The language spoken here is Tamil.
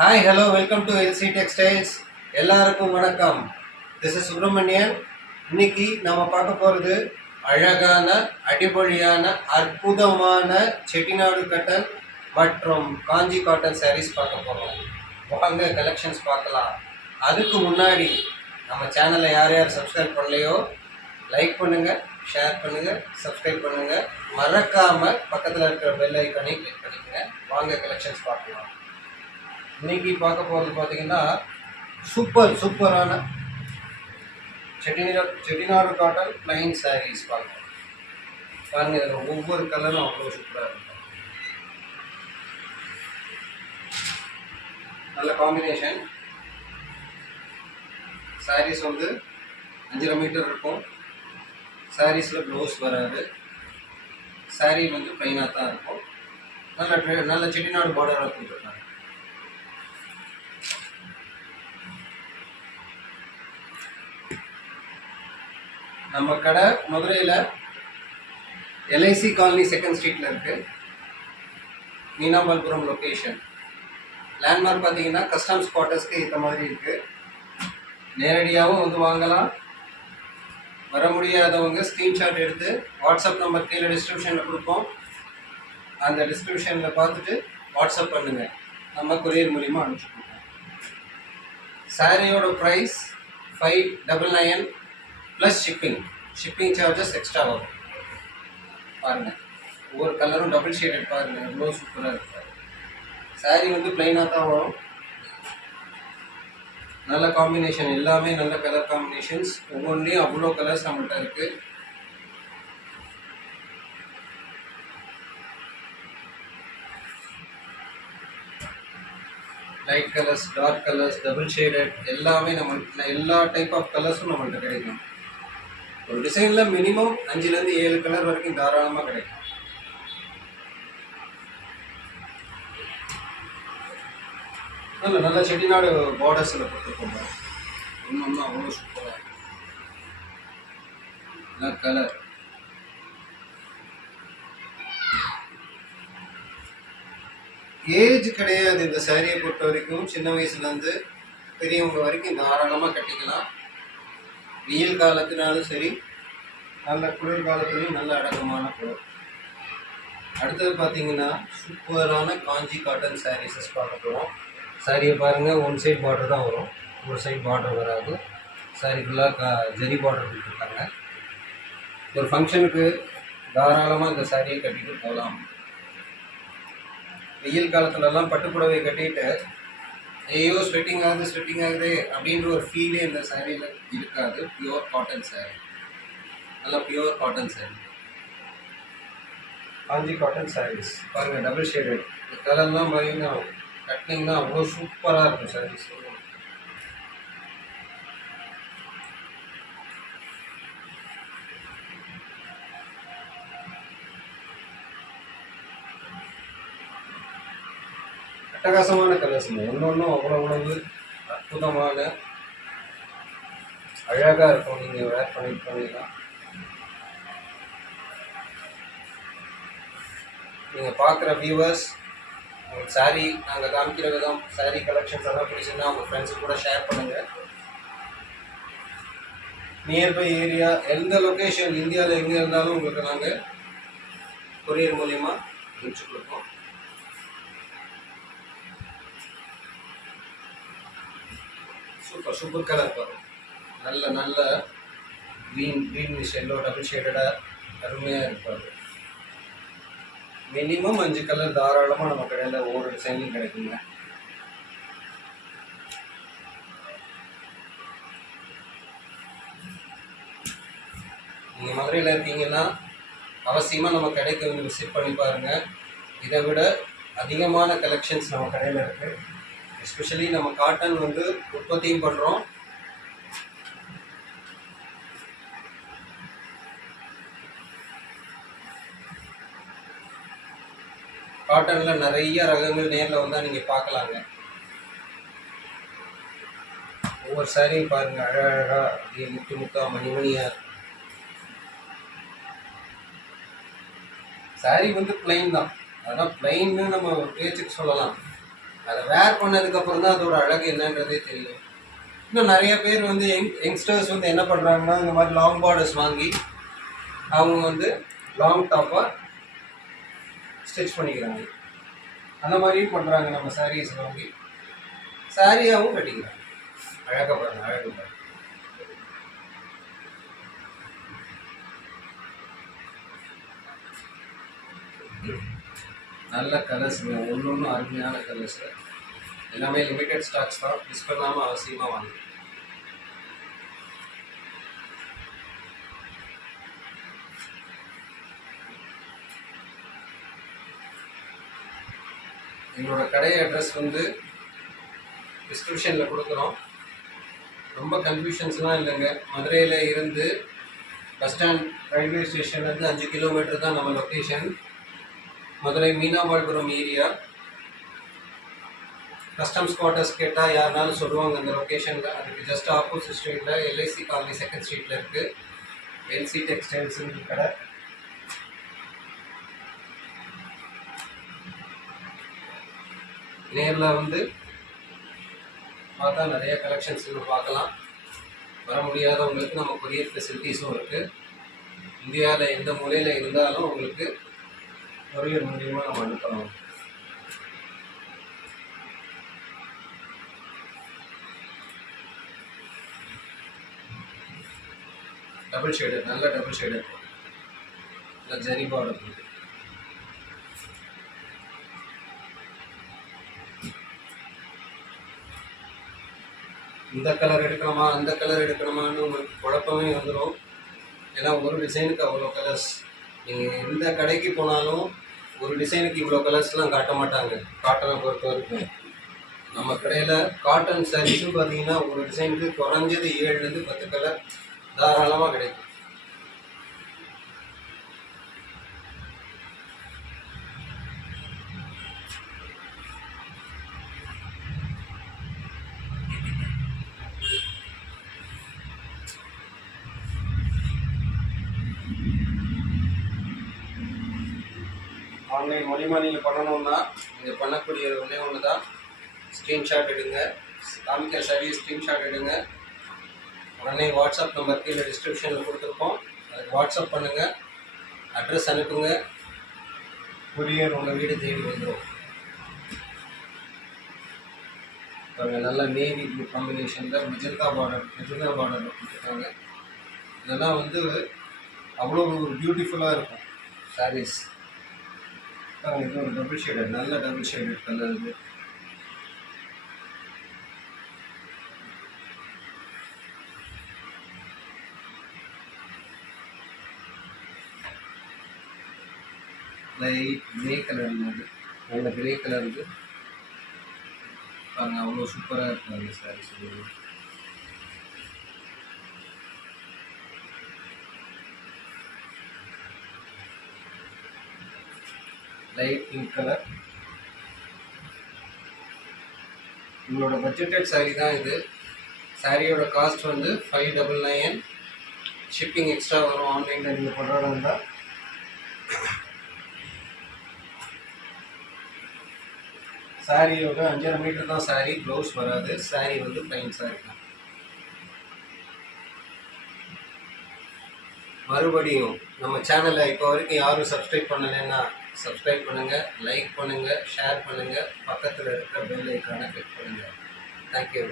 Hi hello welcome to LC textiles எல்லாருக்கும் வணக்கம். This is Subramanian. இன்னைக்கு நம்ம பார்க்க போகிறது அழகான அடிபொழியான அற்புதமான செட்டிநாடு கட்டன் மற்றும் காஞ்சி காட்டன் சாரீஸ் பார்க்க போகிறோம் வாங்க கலெக்ஷன்ஸ் பார்க்கலாம். அதுக்கு முன்னாடி நம்ம சேனலை யார் யார் சப்ஸ்கிரைப் பண்ணலையோ லைக் பண்ணுங்கள் ஷேர் பண்ணுங்கள் சப்ஸ்கிரைப் பண்ணுங்கள் மறக்காமல் பக்கத்தில் இருக்கிற பெல் ஐக்கனையும் கிளிக் பண்ணிக்கங்க. வாங்க கலெக்ஷன்ஸ் பார்க்கலாம். இன்றைக்கி பார்க்க போகிறது பார்த்திங்கன்னா சூப்பர் சூப்பரான செட்டிநாடு செட்டிநாடு காட்டன் பிளைன் சாரீஸ் பார்க்கலாம் பாருங்க இதில் ஒவ்வொரு கலரும் அவ்வளோ சூப்பராக இருக்கும். நல்ல காம்பினேஷன் சாரீஸ் வந்து அஞ்சரை மீட்டர் இருக்கும். சாரீஸில் ப்ளவுஸ் வராது. சாரீ வந்து ப்ளைனாக தான் இருக்கும். நல்ல நல்ல செட்டிநாடு பார்டராக கொடுத்துருக்காங்க. நம்ம கடை மதுரையில் எல்ஐசி காலனி செகண்ட் ஸ்ட்ரீட்டில் இருக்குது மீனாமல்புரம் லொக்கேஷன் லேண்ட்மார்க் பார்த்தீங்கன்னா கஸ்டம்ஸ் குவார்ட்டர்ஸ்க்கு ஏற்ற மாதிரி இருக்குது நேரடியாகவும் வந்து வாங்கலாம். வர முடியாதவங்க ஸ்க்ரீன்ஷாட் எடுத்து வாட்ஸ்அப் நம்பர் கீழே டிஸ்கிரிப்ஷனில் கொடுப்போம். அந்த டிஸ்கிரிப்ஷனில் பார்த்துட்டு வாட்ஸ்அப் பண்ணுங்கள் நம்ம கொரியர் மூலிமா அனுப்பிச்சுக்கோங்க சாரியோட price five double nine plus shipping shipping charges extra வரும் பாருங்கள் ஒவ்வொரு கலரும் டபுள் ஷேடட் பாருங்கள் எவ்வளோ சூப்பராக இருக்கு சாரீ வந்து பிளைனாக தான் வரும். நல்ல காம்பினேஷன் எல்லாமே நல்ல கலர் காம்பினேஷன்ஸ் ஒவ்வொன்றிலையும் அவ்வளோ கலர்ஸ் நம்மள்கிட்ட இருக்குது light colours dark colours double shaded எல்லாமே நம்ம எல்லா டைப் ஆஃப் கலர்ஸும் நம்மள்கிட்ட கிடைக்கும். ஒரு டிசைனில் மினிமம் அஞ்சுலேருந்து ஏழு கலர் வரைக்கும் தாராளமாக கிடைக்கும். நல்ல நல்ல செட்டிநாடு பார்டர்ஸில் கொடுத்துருக்கோங்க இன்னும் அவ்வளோ சூப்பராக நல்ல கலர் ஏஜ் கிடையாது இந்த சாரியை பொறுத்த வரைக்கும் சின்ன வயசுலேருந்து பெரியவங்க வரைக்கும் தாராளமாக கட்டிக்கலாம். வெயில் காலத்தினாலும் சரி நல்ல குளிர் காலத்துலையும் நல்ல அடக்கமான குளம் அடுத்தது பார்த்தீங்கன்னா சூப்பரான காஞ்சி காட்டன் சாரீஸஸ் பார்க்க போகிறோம் சாரியை பாருங்கள் ஒன் சைட் பார்டர் தான் வரும். ஒரு சைட் பார்டர் வராது. சாரி ஃபுல்லாக கா ஜெரி பார்டர் கொடுத்துருக்காங்க. ஒரு ஃபங்க்ஷனுக்கு தாராளமாக இந்த சாரியை கட்டிட்டு போகலாம். வெயில் காலத்துலலாம் பட்டுப்புடவை கட்டிட்டு ஐயோ ஸ்வெட்டிங் ஆகுது ஸ்வெட்டிங் ஆகுது அப்படின்ற ஒரு ஃபீலே இந்த சாரியில் இருக்காது. பியூர் காட்டன் சாரி நல்லா pure cotton sari Kanchi cotton saris பாருங்கள் டபுள் ஷேடட் இந்த கலர்லாம் பார்த்தீங்கன்னா கட்டினீங்கன்னா அவ்வளோ சூப்பராக இருக்கும் சாரீஸ் அட்டகாசமான கலர்ஸ் ஒன்று ஒன்றும் அவ்வளோ உணவு அற்புதமான அழகாக இருக்கும். நீங்கள் வேர் பண்ணிட்டு போனீங்கன்னா நீங்கள் பார்க்குற வியூவர்ஸ் உங்களுக்கு சாரீ நாங்கள் காமிக்கிற விதம் சாரீ கலெக்ஷன்ஸ் எல்லாம் பிடிச்சிருந்தா உங்கள் ஃப்ரெண்ட்ஸு கூட ஷேர் பண்ணுங்கள் நியர்பை ஏரியா எந்த லொக்கேஷன் இந்தியாவில் எங்கே இருந்தாலும் உங்களுக்கு நாங்கள் கொரியர் மூலயமா அனுப்பிச்சு கொடுப்போம். சூப்பர் சூப்பர் கலர் பாருங்கள் நல்ல நல்ல க்ரீன் க்ரீன் ஷெல்லோ டபுள் ஷேடடாக அருமையாக இருப்பார் மினிமம் அஞ்சு கலர் தாராளமாக நம்ம கடையில் ஒவ்வொரு டிசைன்லையும் கிடைக்குங்க. நீங்கள் மதுரையில் இருக்கீங்கன்னா அவசியமாக நம்ம கடைக்கு வந்து விசிட் பண்ணி பாருங்கள் இதை விட அதிகமான கலெக்ஷன்ஸ் நம்ம கடையில் இருக்குது எஸ்பெஷலி நம்ம காட்டன் வந்து உற்பத்தியும் பண்ணுறோம் காட்டனில் நிறைய ரகங்கள் நேரில் வந்தால் நீங்கள் பார்க்கலாங்க. ஒவ்வொரு சாரியும் பாருங்கள் அழகழகாக அப்படியே முத்து முத்தா மணிமணியாக சாரி வந்து பிளைன் தான். அதனால் பிளைன்னு நம்ம பேச்சுக்கு சொல்லலாம். அதை வேர் பண்ணதுக்கப்புறம் தான் அதோட அழகு என்னன்றதே தெரியும் இன்னும் நிறைய பேர் வந்து யங் யங்ஸ்டர்ஸ் வந்து என்ன பண்ணுறாங்கன்னா இந்த மாதிரி லாங் பார்டர்ஸ் வாங்கி அவங்க வந்து லாங் டாப்பாக ஸ்டிச் பண்ணிக்கிறாங்க. அந்த மாதிரியும் பண்ணுறாங்க நம்ம சாரீஸ் வாங்கி. சாரியாகவும் கட்டிக்கிறாங்க. அழகாக பாருங்க அழகு பாருங்க. நல்ல கலர்ஸ் ஒன்று ஒன்றும் அருமையான கலர்ஸ் எல்லாமே லிமிடெட் ஸ்டாக்ஸ் தான் மிஸ் பண்ணாமல் அவசியமாக வாங்க. எங்களோட கடை அட்ரஸ் வந்து டிஸ்கிரிப்ஷனில் கொடுக்குறோம். ரொம்ப கன்ஃபியூஷன்ஸ்லாம் இல்லைங்க. மதுரையில் இருந்து பஸ் ஸ்டாண்ட் ரயில்வே ஸ்டேஷன்லேருந்து அஞ்சு கிலோமீட்டர் தான் நம்ம location Madurai Meenambalpuram area. Customs quarters கேட்டால் யாருனாலும் சொல்லுவாங்க அந்த லொக்கேஷனில் அதுக்கு ஜஸ்ட் ஆப்போசிட் ஸ்ட்ரீட்டில் எல்ஐசி காலனி செகண்ட் ஸ்ட்ரீட்டில் இருக்குது எல்சி டெக்ஸ்டைல்ஸுன்ற கடை. நேரில் வந்து பார்த்தா நிறைய கலெக்ஷன்ஸ் இன்னும் பார்க்கலாம். வர முடியாதவங்களுக்கு நம்ம கொரியர் ஃபெசிலிட்டிஸும் இருக்குது இந்தியாவில் எந்த மூலையில் இருந்தாலும் உங்களுக்கு கொரியர் மூலியமாக நம்ம அனுப்பலாம் டபுள் ஷேடர் நல்ல டபுள் ஷேடர் நல்ல ஜரி பார்டர் இருக்கு. இந்த கலர் எடுக்கணுமா? அந்த கலர் எடுக்கணுமான்னு உங்களுக்கு குழப்பமே வந்துடும் ஏன்னா ஒரு டிசைனுக்கு அவ்வளோ கலர்ஸ் நீங்கள் எந்த கடைக்கு போனாலும் ஒரு டிசைனுக்கு இவ்வளோ கலர்ஸ்லாம் காட்ட மாட்டாங்க. காட்டனை பொறுத்த வரைக்கும் நம்ம கடையில் காட்டன் சாரீஸும் பார்த்தீங்கன்னா ஒரு டிசைனுக்கு குறைஞ்சது ஏழுலேருந்து பத்து கலர் தாராளமாக கிடைக்கும். ஆன்லைன் மூலிமா நீங்கள் பண்ணணும்னா நீங்கள் பண்ணக்கூடிய ஒன்றே ஒன்று தான் ஸ்க்ரீன்ஷாட் எடுங்க. காமிக்கிற சாரி ஸ்க்ரீன்ஷாட் எடுங்க. உடனே வாட்ஸ்அப் நம்பர் கீழே டிஸ்கிரிப்ஷனில் கொடுத்துருப்போம் அதுக்கு வாட்ஸ்அப் பண்ணுங்கள் அட்ரஸ் அனுப்புங்க. கொரியர் உங்கள் வீடு தேடி வந்துடும் பாருங்கள் நல்ல நேவி ப்ளூ காம்பினேஷனில் மெஜந்தா பார்டர் மெஜந்தா பார்டர் கொடுத்துருக்காங்க. இதெல்லாம் வந்து அவ்வளோ ஒரு பியூட்டிஃபுல்லாக இருக்கும். சாரீஸ் இது ஒரு டபுள் ஷேடட் நல்ல டபுள் ஷேடட் கலர் இது லைட் கிரே கலர் இது நல்ல கிரே கலர் இது பாருங்க அவ்வளோ சூப்பராக இருக்கும் அந்த சாரி லைட் பிங்க் கலர் உங்களோட பட்ஜெட்டட் சாரீ தான் இது. சாரியோட காஸ்ட் வந்து five double nine shipping extra வரும் ஆன்லைனில் நீங்கள் பண்ணுறதா இருந்தால் சாரியோட அஞ்சரை மீட்டர் தான் சாரி ப்ளவுஸ் வராது. சாரி வந்து பிளைன் சாரி தான். மறுபடியும் நம்ம சேனலை இப்போ வரைக்கும் யாரும் சப்ஸ்கிரைப் பண்ணலைன்னா சப்ஸ்கிரைப் பண்ணுங்கள் லைக் பண்ணுங்கள் ஷேர் பண்ணுங்கள் பக்கத்தில் இருக்கிற பெல் ஐக்கானை கிளிக் பண்ணுங்கள் தேங்க்யூ